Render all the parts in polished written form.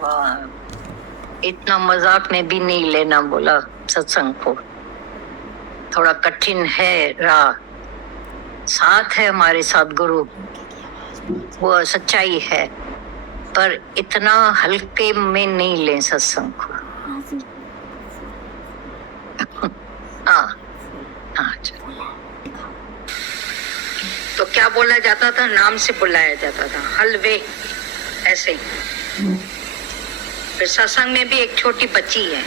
वाह, इतना मजाक में भी नहीं लेना बोला सत्संग को। थोड़ा कठिन है राह, साथ है हमारे साथ गुरु, वो सच्चाई है, पर इतना हल्के में नहीं ले सत्संग को। हाँ हाँ, तो क्या बोला जाता था, नाम से बुलाया जाता था, हलवे ऐसे ही। फिर सत्संग में भी एक छोटी बच्ची है,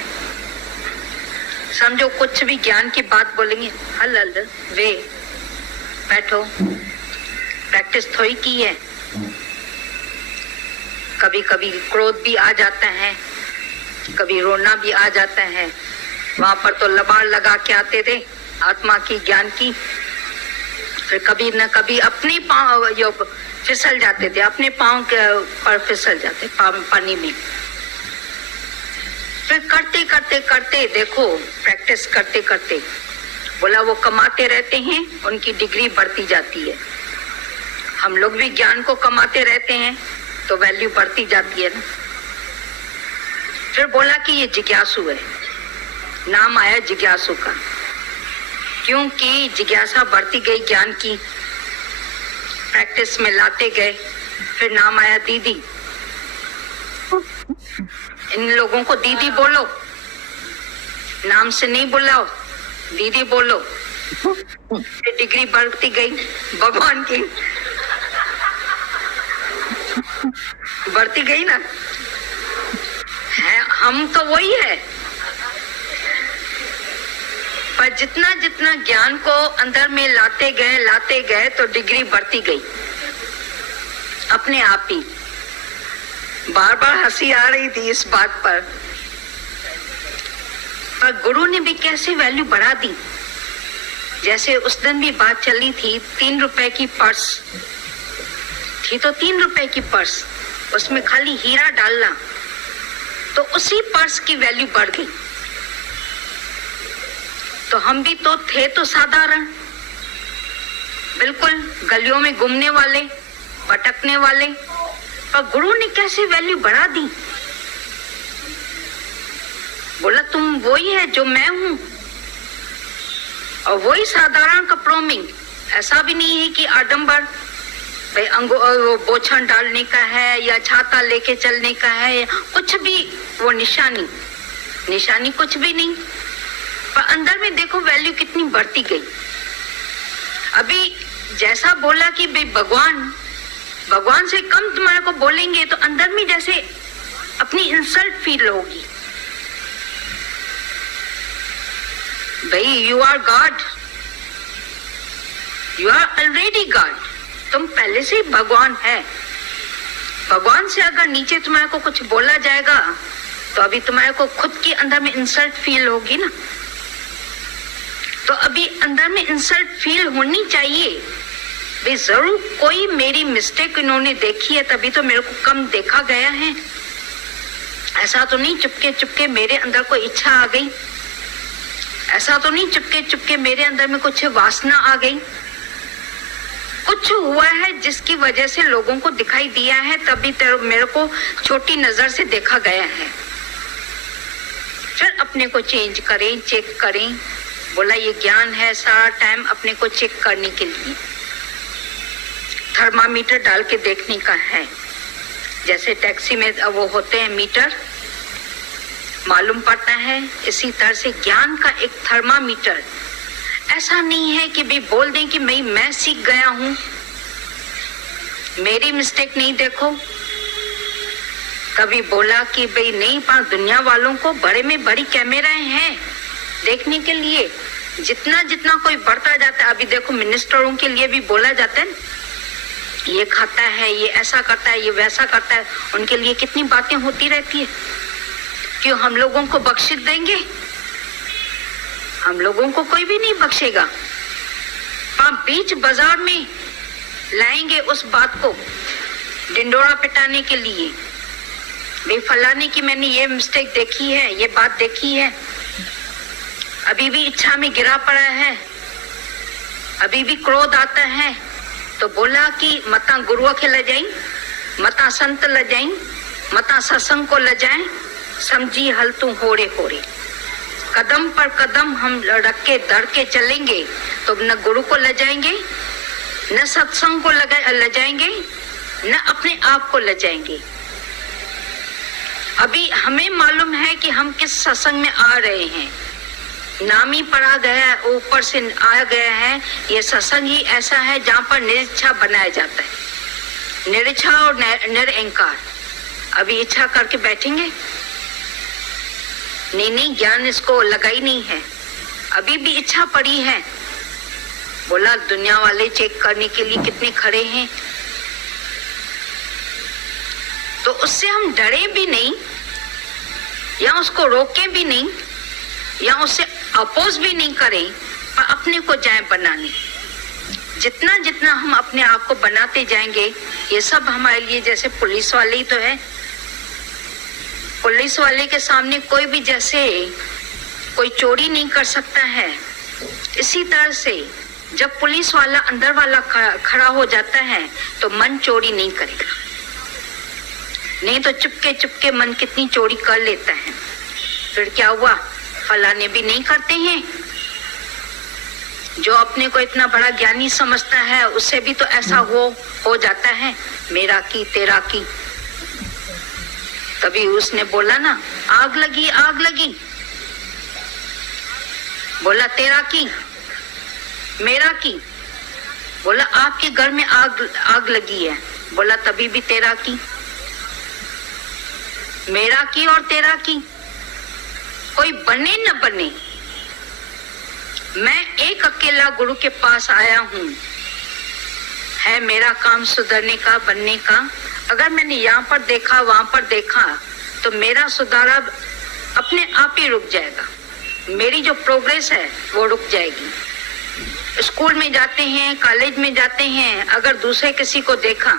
समझो कुछ भी ज्ञान की बात बोलेंगे, हल हल वे, बैठो, प्रैक्टिस थोड़ी की है। कभी कभी क्रोध भी आ जाता है, कभी रोना भी आ जाता है। वहां पर तो लबाड़ लगा के आते थे आत्मा की, ज्ञान की। फिर कभी न कभी अपने पांव फिसल जाते थे, अपने पांव के पर फिसल जाते पानी में। फिर करते करते करते देखो, प्रैक्टिस करते करते बोला वो कमाते रहते हैं, उनकी डिग्री बढ़ती जाती है। हम लोग भी ज्ञान को कमाते रहते हैं तो वैल्यू बढ़ती जाती है ना। फिर बोला कि ये जिज्ञासु है, नाम आया जिज्ञासु का, क्योंकि जिज्ञासा बढ़ती गई ज्ञान की, प्रैक्टिस में लाते गए। फिर नाम आया दीदी। इन लोगों को दीदी बोलो, नाम से नहीं बुलाओ, दीदी बोलो। फिर डिग्री बढ़ती गई भगवान की, बढ़ती गई ना है। हम तो वही है, पर जितना जितना ज्ञान को अंदर में लाते गए तो डिग्री बढ़ती गई अपने आप ही। बार बार हंसी आ रही थी इस बात पर गुरु ने भी कैसे वैल्यू बढ़ा दी। जैसे उस दिन भी बात चली थी, 3 रुपए की पर्स थी, तो 3 रुपए की पर्स, उसमें खाली हीरा डालना, तो उसी पर्स की वैल्यू बढ़ गई। तो हम भी तो थे तो साधारण, बिल्कुल गलियों में घूमने वाले, भटकने वाले, पर गुरु ने कैसे वैल्यू बढ़ा दी। बोला तुम वही है जो मैं हूं, और वही साधारण कपड़ों में। ऐसा भी नहीं है कि आडंबर, भाई बोछन डालने का है या छाता लेके चलने का है, या कुछ भी वो निशानी कुछ भी नहीं। पर अंदर में देखो वैल्यू कितनी बढ़ती गई। अभी जैसा बोला कि भाई भगवान से कम तुम्हारे को बोलेंगे तो अंदर में जैसे अपनी इंसल्ट फील होगी। भाई you are God, you are already God, तुम पहले से ही भगवान है। भगवान से अगर नीचे तुम्हारे को कुछ बोला जाएगा तो अभी तुम्हारे को खुद के अंदर में इंसल्ट फील होगी ना। तो अभी अंदर में इंसल्ट फील होनी चाहिए। भाई जरूर कोई मेरी मिस्टेक इन्होंने देखी है, तभी तो मेरे को कम देखा गया है। ऐसा तो नहीं चुपके चुपके मेरे अंदर कोई इच्छा आ गई, ऐसा तो नहीं चुपके चुपके मेरे अंदर में कुछ वासना आ गई। कुछ हुआ है जिसकी वजह से लोगों को दिखाई दिया है, तभी मेरे को छोटी नजर से देखा गया है। फिर अपने को चेंज करें, चेक करें। बोला ये ज्ञान है सारा टाइम अपने को चेक करने के लिए, थर्मामीटर डाल के देखने का है। जैसे टैक्सी में वो होते हैं मीटर, मालूम पड़ता है, इसी तरह से ज्ञान का एक थर्मामीटर। ऐसा नहीं है कि भाई बोल दें कि मैं सीख गया हूं, मेरी मिस्टेक नहीं देखो। कभी बोला कि भाई नहीं, पर दुनिया वालों को बड़े में बड़ी कैमराएं हैं देखने के लिए। जितना जितना कोई बढ़ता जाता है, अभी देखो मिनिस्टरों के लिए भी बोला जाता है, ये खाता है, ये ऐसा करता है, ये वैसा करता है, उनके लिए कितनी बातें होती रहती है। क्यों हम लोगों को बख्शिश देंगे? हम लोगों को कोई भी नहीं बख्शेगा। आप बीच बाजार में लाएंगे उस बात को डिंडोरा पिटाने के लिए, भाई फलाने की मैंने ये मिस्टेक देखी है, ये बात देखी है, अभी भी इच्छा में गिरा पड़ा है, अभी भी क्रोध आता है, तो बोला कि मता गुरुआ के ले जाई, मता संत लजाई, मता सत्संग को लजाएं, समझी हल तू होरे होरे। कदम पर कदम हम रख के धर के चलेंगे तो न गुरु को लजाएंगे, न सत्संग को लजाएंगे, न अपने आप को लजाएंगे। अभी हमें मालूम है कि हम किस सत्संग में आ रहे हैं, नाम ही पढ़ा गया है, ऊपर से आ गया है। ये सत्संग ही ऐसा है जहाँ पर निरिच्छा बनाया जाता है, निरिच्छा और निरअहंकार। अभी इच्छा करके बैठेंगे? नहीं, ज्ञान इसको लगा ही नहीं है, अभी भी इच्छा पड़ी है। बोला दुनिया वाले चेक करने के लिए कितने खड़े हैं, तो उससे हम डरे भी नहीं, या उसको रोके भी नहीं, या उससे अपोज भी नहीं करें, पर अपने को जाए बनाने। जितना जितना हम अपने आप को बनाते जाएंगे, ये सब हमारे लिए जैसे पुलिस वाले ही तो है। पुलिस वाले के सामने कोई भी जैसे कोई चोरी नहीं कर सकता है, इसी तरह से जब पुलिस वाला अंदर वाला खड़ा हो जाता है तो मन चोरी नहीं करेगा। नहीं तो चुपके चुपके मन कितनी चोरी कर लेता है। फिर क्या हुआ, फलाने भी नहीं करते हैं। जो अपने को इतना बड़ा ज्ञानी समझता है उससे भी तो ऐसा हो जाता है, मेरा की तेरा की। तभी उसने बोला ना, आग लगी आग लगी। बोला तेरा की मेरा की। बोला आपके घर में आग लगी है। बोला तभी भी तेरा की, मेरा की और तेरा की। कोई बने न बने, मैं एक अकेला गुरु के पास आया हूं, है मेरा काम सुधरने का, बनने का। अगर मैंने यहाँ पर देखा वहां पर देखा तो मेरा सुधारा अपने आप ही रुक जाएगा, मेरी जो प्रोग्रेस है वो रुक जाएगी। स्कूल में जाते हैं, कॉलेज में जाते हैं, अगर दूसरे किसी को देखा,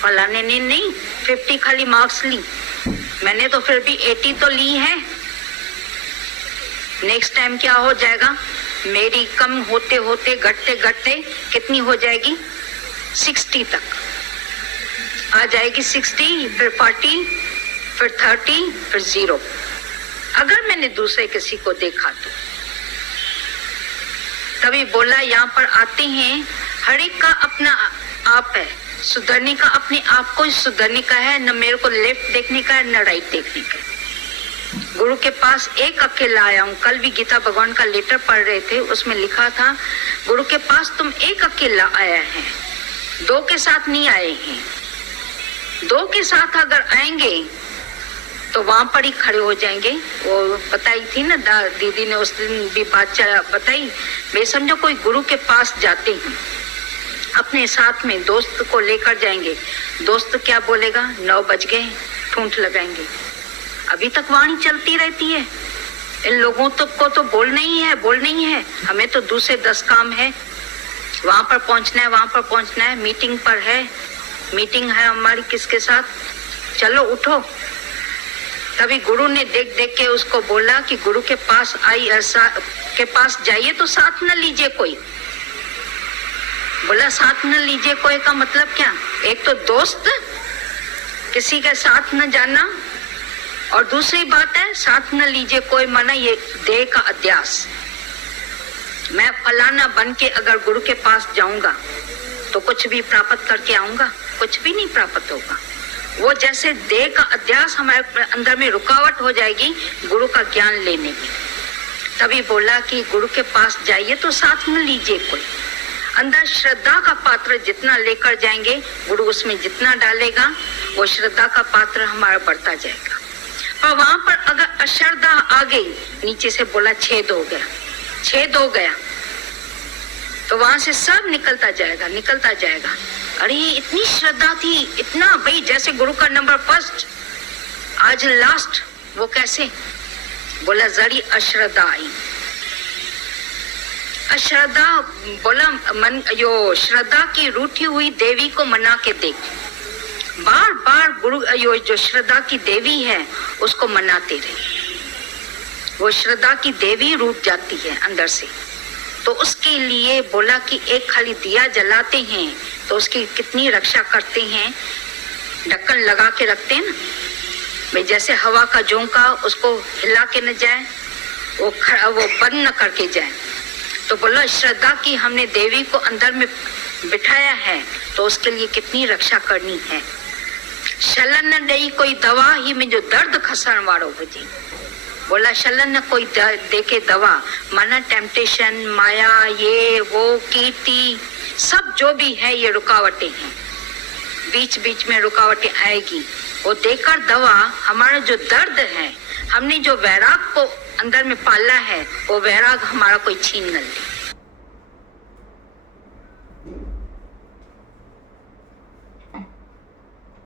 फलाने ने नहीं 50 खाली मार्क्स ली, मैंने तो फिर भी 80 तो ली है। नेक्स्ट टाइम क्या हो जाएगा, मेरी कम होते होते घटते घटते कितनी हो जाएगी, 60 तक आ जाएगी। 60, फिर 40, फिर 30, फिर 0। अगर मैंने दूसरे किसी को देखा तो तभी बोला यहाँ पर आते हैं, हर एक का अपना आप है, सुधरने का अपने आप को सुधरने का है, न मेरे को लेफ्ट देखने का है न राइट देखने का है। गुरु के पास एक अकेला आया हूँ। कल भी गीता भगवान का लेटर पढ़ रहे थे, उसमें लिखा था गुरु के पास तुम एक अकेला आया है, 2 के साथ नहीं आए हैं। 2 के साथ अगर आएंगे तो वहां पर ही खड़े हो जाएंगे। वो बताई थी ना दीदी ने, उस दिन भी बात बताई। वे समझो कोई गुरु के पास जाते हैं, अपने साथ में दोस्त को लेकर जाएंगे, दोस्त क्या बोलेगा, 9 बज गए, ठूंठ लगाएंगे। अभी तक वाणी चलती रहती है, इन लोगों को तो बोलना ही है, हमें तो दूसरे 10 काम है, वहां पर पहुंचना है, वहां पर पहुंचना है, मीटिंग पर है, मीटिंग है हमारी किसके साथ, चलो उठो। तभी गुरु ने देख देख के उसको बोला कि गुरु के पास के पास जाइए तो साथ न लीजिए कोई। बोला साथ न लीजिए कोई का मतलब क्या, एक तो दोस्त किसी के साथ न जाना, और दूसरी बात है साथ न लीजिए कोई, माना ये देह का अध्यास। मैं फलाना बन के अगर गुरु के पास जाऊंगा तो कुछ भी प्राप्त करके आऊंगा, कुछ भी नहीं प्राप्त होगा। वो जैसे देह का अध्यास हमारे अंदर में रुकावट हो जाएगी गुरु का ज्ञान लेने में। तभी बोला कि गुरु के पास जाइए तो साथ में लीजिए कोई। अंदर श्रद्धा का पात्र जितना लेकर जाएंगे, गुरु उसमें जितना डालेगा, वो श्रद्धा का पात्र हमारा बढ़ता जाएगा। और वहां पर अगर अश्रद्धा आ गई, नीचे से बोला छेद हो गया, तो वहां से सब निकलता जाएगा। अरे इतनी श्रद्धा थी, इतना भाई, जैसे गुरु का नंबर फर्स्ट, आज लास्ट, वो कैसे? बोला जड़ी अश्रद्धा आई। अश्रद्धा बोला मन, यो श्रद्धा की रूठी हुई देवी को मना के देख। बार बार गुरु यो जो श्रद्धा की देवी है उसको मनाते रहे, वो श्रद्धा की देवी रूठ जाती है अंदर से। तो उसके लिए बोला कि एक खाली दिया जलाते हैं तो उसकी कितनी रक्षा करते हैं ढक्कन लगा के रखते हैं ना भाई, जैसे हवा का झोंका उसको हिला के न जाए, वो बंद न करके जाए। तो बोला श्रद्धा की हमने देवी को अंदर में बिठाया है तो उसके लिए कितनी रक्षा करनी है। शलन न दई कोई दवा ही में जो दर्द खसण वालों हुजे। बोला शलन न कोई देके दवा, माना टेम्पटेशन, माया, ये वो, कीर्ति, सब जो भी है ये रुकावटें हैं, बीच बीच में रुकावटें आएगी। वो देकर दवा हमारा जो दर्द है, हमने जो वैराग को अंदर में पाला है, वो वैराग हमारा कोई छीन न ले।